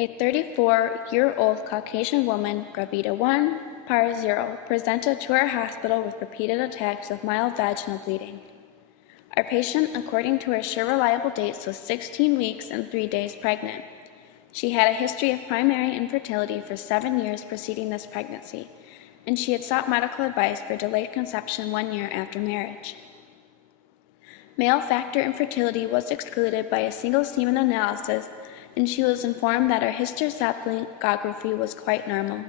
A 34-year-old Caucasian woman, Gravida 1, par 0, presented to our hospital with repeated attacks of mild vaginal bleeding. Our patient, according to her sure reliable dates, was 16 weeks and 3 days pregnant. She had a history of primary infertility for 7 years preceding this pregnancy, and she had sought medical advice for delayed conception 1 year after marriage. Male factor infertility was excluded by a single semen analysis, and she was informed that her hysterossalpingography was quite normal.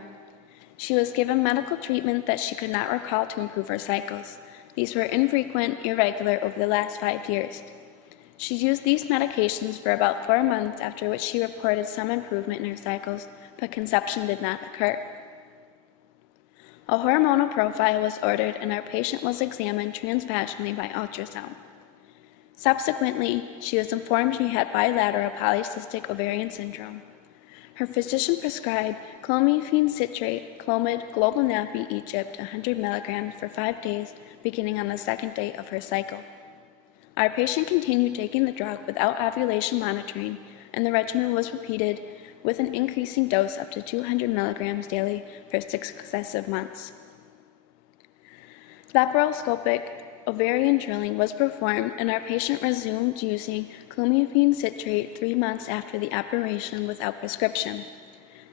She was given medical treatment that she could not recall to improve her cycles. These were infrequent, irregular over the last 5 years. She used these medications for about 4 months, after which she reported some improvement in her cycles, but conception did not occur. A hormonal profile was ordered, and our patient was examined transvaginally by ultrasound. Subsequently, she was informed she had bilateral polycystic ovarian syndrome. Her physician prescribed clomiphene citrate, Clomid Global Nappy Egypt 100 mg for 5 days, beginning on the 2nd day of her cycle. Our patient continued taking the drug without ovulation monitoring, and the regimen was repeated with an increasing dose up to 200 mg daily for 6 successive months. Laparoscopic ovarian drilling was performed, and our patient resumed using clomiphene citrate 3 months after the operation without prescription.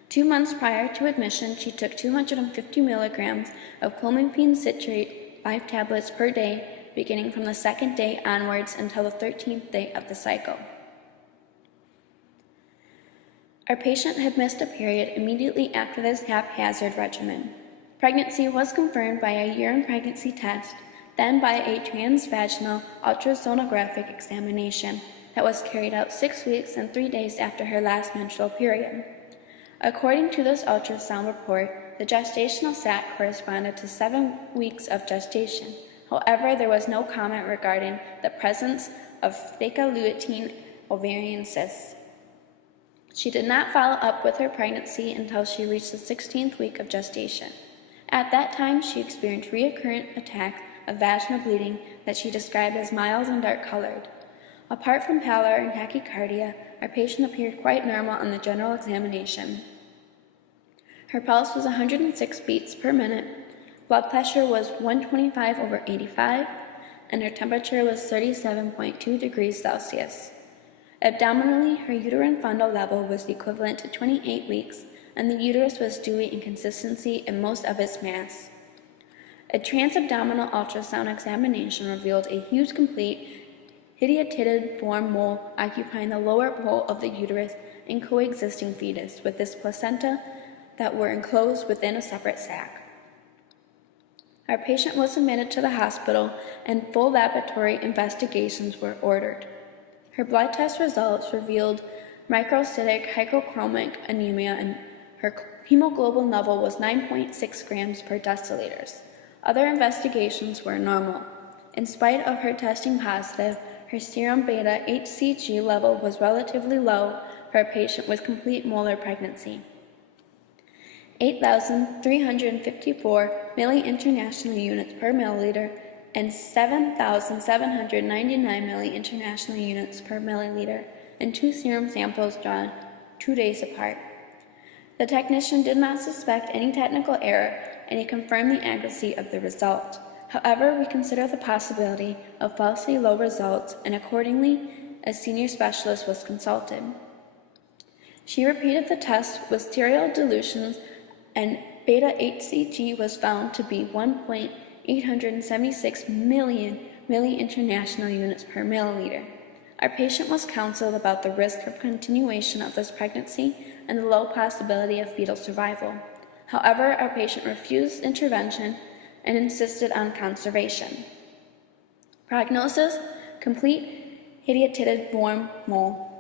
2 months prior to admission, she took 250 mg of clomiphene citrate, 5 tablets per day, beginning from the 2nd day onwards until the 13th day of the cycle. Our patient had missed a period immediately after this haphazard regimen. Pregnancy was confirmed by a urine pregnancy test, then by a transvaginal ultrasonographic examination that was carried out 6 weeks and 3 days after her last menstrual period. According to this ultrasound report, the gestational sac corresponded to 7 weeks of gestation. However, there was no comment regarding the presence of theca lutein ovarian cysts. She did not follow up with her pregnancy until she reached the 16th week of gestation. At that time, she experienced recurrent attacks of vaginal bleeding that she described as mild and dark-colored. Apart from pallor and tachycardia, our patient appeared quite normal on the general examination. Her pulse was 106 beats per minute, blood pressure was 125/85, and her temperature was 37.2 degrees Celsius. Abdominally, her uterine fundal level was equivalent to 28 weeks, and the uterus was dewy in consistency in most of its mass. A transabdominal ultrasound examination revealed a huge, complete, hydatid form mole occupying the lower pole of the uterus and coexisting fetus with this placenta that were enclosed within a separate sac. Our patient was admitted to the hospital, and full laboratory investigations were ordered. Her blood test results revealed microcytic hypochromic anemia, and her hemoglobin level was 9.6 grams per deciliter. Other investigations were normal. In spite of her testing positive, her serum beta HCG level was relatively low for a patient with complete molar pregnancy. 8,354 milli-international units per milliliter and 7,799 milli-international units per milliliter in 2 serum samples drawn 2 days apart. The technician did not suspect any technical error, and he confirmed the accuracy of the result. However, we consider the possibility of falsely low results, and accordingly, a senior specialist was consulted. She repeated the test with steroid dilutions, and beta HCG was found to be 1.876 million milli-international units per milliliter. Our patient was counseled about the risk of continuation of this pregnancy and the low possibility of fetal survival. However, our patient refused intervention and insisted on conservation. Prognosis: complete hydatid form mole.